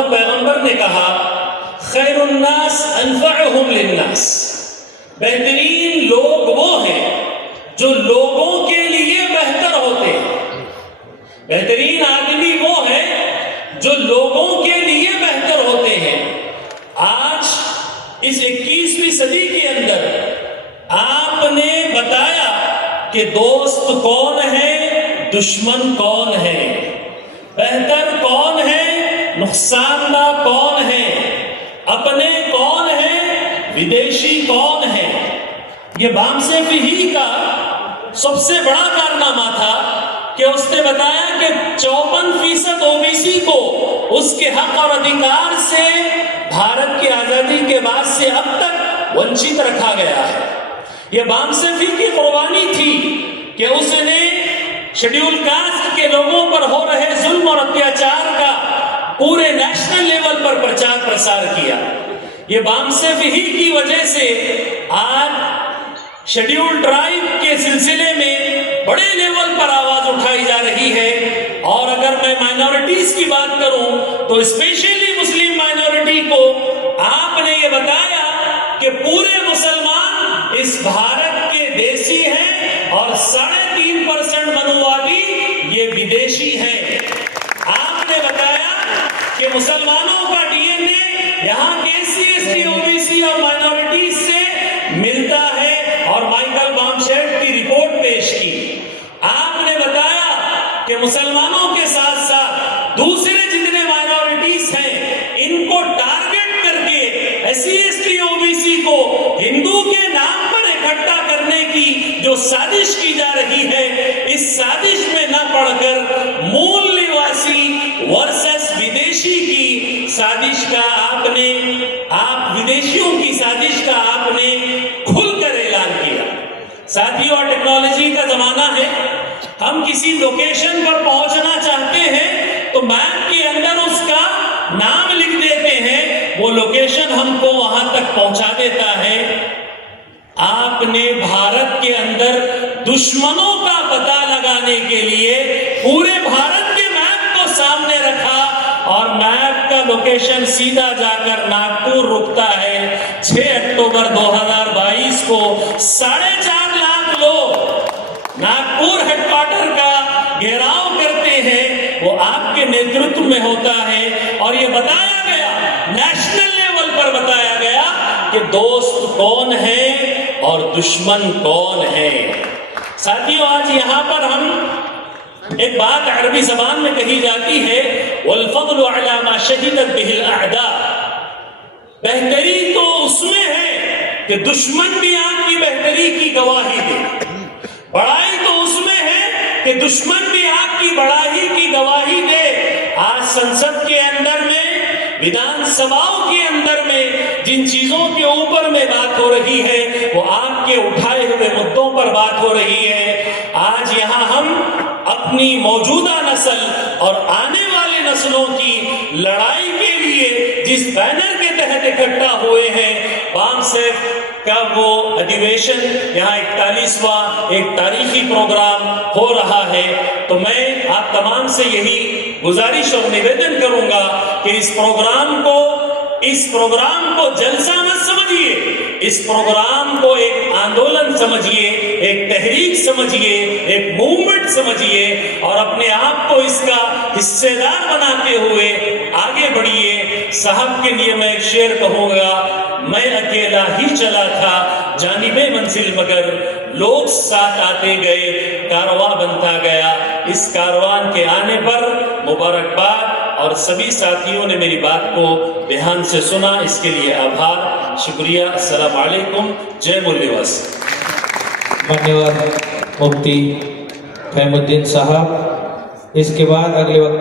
मोहम्मद पैगंबर ने कहा, खैरुन्नास अनफअहुम लिन्नास, बेहतरीन लोग वो हैं जो लोगों के लिए बेहतर होते हैं। बेहतरीन आदमी वो है जो लोगों के लिए बेहतर होते हैं। आज इस 21वीं सदी के अंदर आपने बताया कि दोस्त कौन है, दुश्मन कौन है, बेहतर कौन है, नुकसानदा कौन है, अपने कौन है, विदेशी कौन है। ये बामसेफ ही का सबसे बड़ा कारनामा था कि उसने बताया कि 54% ओबीसी को उसके हक और अधिकार से भारत की आजादी के बाद से अब तक वंचित रखा गया है। यह बामसेफ ही की कुर्बानी थी कि उसने शेड्यूल कास्ट के लोगों पर हो रहे जुल्म और अत्याचार का पूरे नेशनल लेवल पर प्रचार प्रसार किया। ये बामसेफ ही की वजह से आज शेड्यूल ट्राइब के सिलसिले में बड़े लेवल पर आवाज उठाई जा रही है। और अगर मैं माइनॉरिटीज की बात करूं तो स्पेशली मुस्लिम माइनॉरिटी को आपने ये बताया कि पूरे मुसलमान इस भारत के देशी हैं और 3.5% मनुवादी ये विदेशी हैं। आपने बताया कि मुसलमानों का डीएनए यहाँ के एससी, एसटी, ओबीसी और माइनॉरिटीज से मिलता है और माइकल बामशेट की रिपोर्ट पेश की। आपने बताया कि मुसलमानों के साथ साथ दूसरे जितने माइनॉरिटीज हैं इनको टारगेट करके एससी, एसटी, ओबीसी को हिंदू के नाम पर इकट्ठा करने की जो साजिश की जा रही है, इस साजिश में न पड़कर मूल निवासी वर्सेस विदेशी की साजिश का आप विदेशियों की साजिश का आपने खुलकर ऐलान किया। साथियों, और टेक्नोलॉजी का जमाना है, हम किसी लोकेशन पर पहुंचना चाहते हैं तो मैप के अंदर उसका नाम लिख देते हैं, वो लोकेशन हमको वहां तक पहुंचा देता है। आपने भारत के अंदर दुश्मनों का पता लगाने के लिए पूरे भारत के मैप को सामने रखा और मैप का लोकेशन सीधा जाकर नागपुर रुकता है। 6 अक्टूबर 2022 को 4.5 लाख लोग नागपुर हेडक्वार्टर का घेराव करते हैं, वो आपके नेतृत्व में होता है। और ये बताया गया, नेशनल लेवल पर बताया गया कि दोस्त कौन है और दुश्मन कौन है। साथियों, आज यहां पर हम एक बात अरबी जबान में कही जाती है, वल फज़्लु अला मा शहिदत बिहिल अअदा, बेहतरी तो उसमें है कि दुश्मन भी आपकी बेहतरी की गवाही दे, बड़ाई तो उसमें है कि दुश्मन भी आपकी बड़ाई की गवाही दे। आज संसद के अंदर में, विधानसभाओं के अंदर में जिन चीजों के ऊपर में बात हो रही है वो आपके उठाए हुए मुद्दों पर बात हो रही है। आज यहाँ हम अपनी मौजूदा नस्ल और आने वाले नस्लों की लड़ाई के लिए जिस बैनर के तहत इकट्ठा हुए हैं, बामसेफ का वो अधिवेशन, यहाँ 41वां एक तारीखी प्रोग्राम हो रहा है, तो मैं आप तमाम से यही गुजारिश और निवेदन करूंगा कि इस प्रोग्राम को जलसा मत समझिए, इस प्रोग्राम को एक आंदोलन समझिए, एक तहरीक समझिए, एक मूवमेंट समझिए और अपने आप को इसका हिस्सेदार बनाते हुए आगे बढ़िए। साहब के लिए मैं एक शेर कहूंगा, मैं अकेला ही चला था जानिबे मंजिल मगर लोग साथ आते गए, कारवां बनता गया। इस कारवान के आने पर मुबारकबाद और सभी साथियों ने मेरी बात को ध्यान से सुना, इसके लिए आभार, शुक्रिया। अस्सलाम वालेकुम, जय मूल्यवास। धन्यवाद मुफ्ती फहीमुद्दीन साहब। इसके बाद अगले वक्त